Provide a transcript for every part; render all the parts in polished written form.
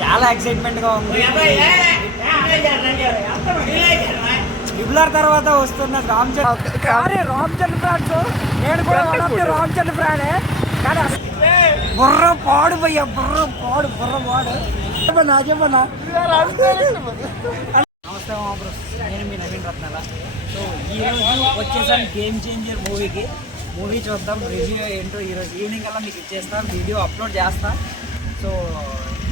చాలా ఎక్సైట్మెంట్ గా ఉంది. ట్రిబులర్ తర్వాత వస్తున్న రామ్ చరణ్ ఫ్యాన్స్. నేను కూడా రామ్ చరణ్ ఫ్యానే. కానీ బుర్ర పాడు భయ్య, బుర్ర పాడు చెప్పన్నా. నమస్తే మాబ్రోస్, నేను మీ నవీన్ రత్నాల. సో ఈరోజు వచ్చేసాను గేమ్ చేంజర్ మూవీ చూద్దాం. రివ్యూ ఏంటో ఈరోజు ఈవినింగ్ అలా మీకు ఇచ్చేస్తాను, వీడియో అప్లోడ్ చేస్తాను. సో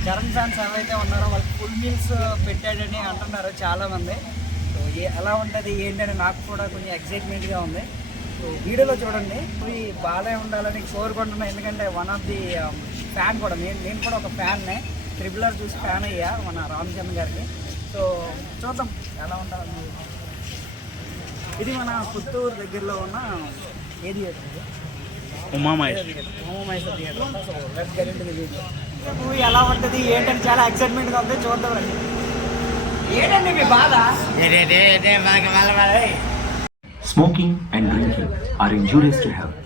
చరణ్ ఫ్యాన్స్ ఎవరైతే ఉన్నారో వాళ్ళకి ఫుల్ మీల్స్ పెట్టాడని అంటున్నారు చాలామంది. సో ఎలా ఉంటుంది ఏంటని నాకు కూడా కొంచెం ఎక్సైట్మెంట్గా ఉంది. సో వీడియోలో చూడండి. మూవీ బాగా ఉండాలని కోరుకుంటున్నాను, ఎందుకంటే వన్ ఆఫ్ ది ఫ్యాన్ కూడా నేను కూడా ఒక ఫ్యాన్నే. ట్రిబులర్ చూసి ఫ్యాన్ అయ్యా మన రామ్ చరణ్ గారికి. సో చూద్దాం ఎలా ఉండాలి. ఇది మన పుత్తూరు దగ్గరలో ఉన్న ఏ థియేటర్ ఇది? Umamaheshwara theatre. So let's get into the video. Movie ఎలా ఉంటుంది ఏంటని చాలా ఎక్సైట్మెంట్గా ఉంది, చూద్దాం. ఏంటండి మీ బాధ? Smoking and drinking are injurious to health.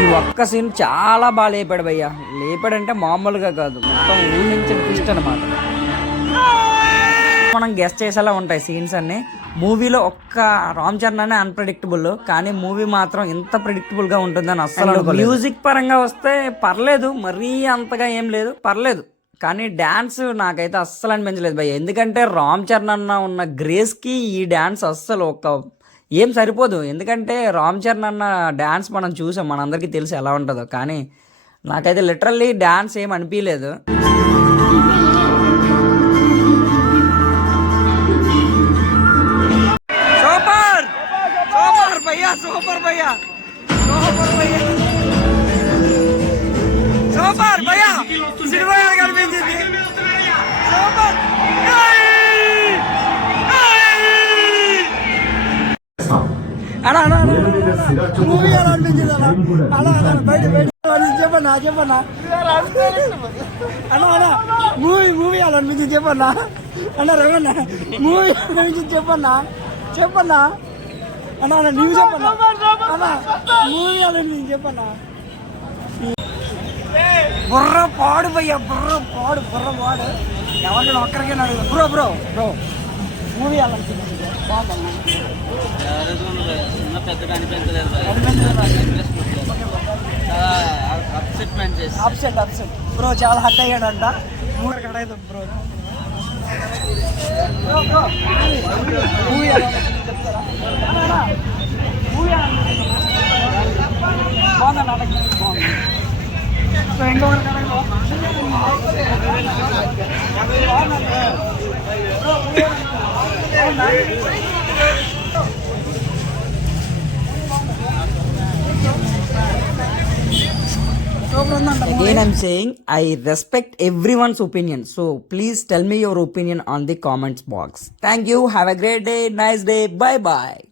ఈ ఒక్క సీన్ చాలా బాగా లేపాడు భయ్యా. లేపాడంటే మామూలుగా కాదు, మొత్తం ఊహించిన ట్విస్ట్ అనమాట. మనం గెస్ట్ చేసేలా ఉంటాయి సీన్స్ అన్ని. మూవీలో ఒక్క రామ్ చరణ్ అనే అన్ప్రెడిక్టబుల్, కానీ మూవీ మాత్రం ఇంత ప్రెడిక్టబుల్ గా ఉంటుందని అస్సలు. మ్యూజిక్ పరంగా వస్తే పర్లేదు, మరీ అంతగా ఏం లేదు, పర్లేదు. కానీ డాన్స్ నాకైతే అస్సలు అనిపించలేదు భయ్య. ఎందుకంటే రామ్ చరణ్ అన్న ఉన్న గ్రేస్ కి ఈ డాన్స్ అస్సలు ఏం సరిపోదు. ఎందుకంటే రామ్ చరణ్ అన్న డాన్స్ మనం చూసాం, మనందరికీ తెలుసు ఎలా ఉంటుందో. కానీ నాకైతే లిటరల్లీ డాన్స్ ఏం అనిపించలేదు. సూపర్ భయ్యా, సినిమా కనిపించింది. సూపర్. మూవీ ఎలా అనిపించింది? అలా బయట చెప్పన్నా అన్నా మూవీ ఎలా అనిపించింది చెప్పన్నా అన్న రవన్నా. మూవీ అనిపించింది చెప్పన్నా అన్నా నువ్వు చెప్పన్నా అన్నా. మూవీ ఎలా అనిపించింది చెప్పన్నా. బుర్ర పాడు భయ్యా, బుర్ర పాడు. ఎవరిని ఒక్కరికే అడుగు. బ్రో మూవీ ఎలా అనిపించింది? అప్సెట్ బ్రో, చాలా హట్ అయ్యాడంట. మూడు కడైదు బ్రో. మూవీ ఎలా చెప్తారా? మూవీ బాగుందండి, బాగుంది. సో ఇంకొకరి కడగలో Again I'm saying I respect everyone's opinion, so please tell me your opinion on the comments box. Thank you, have a great day, nice day, bye bye.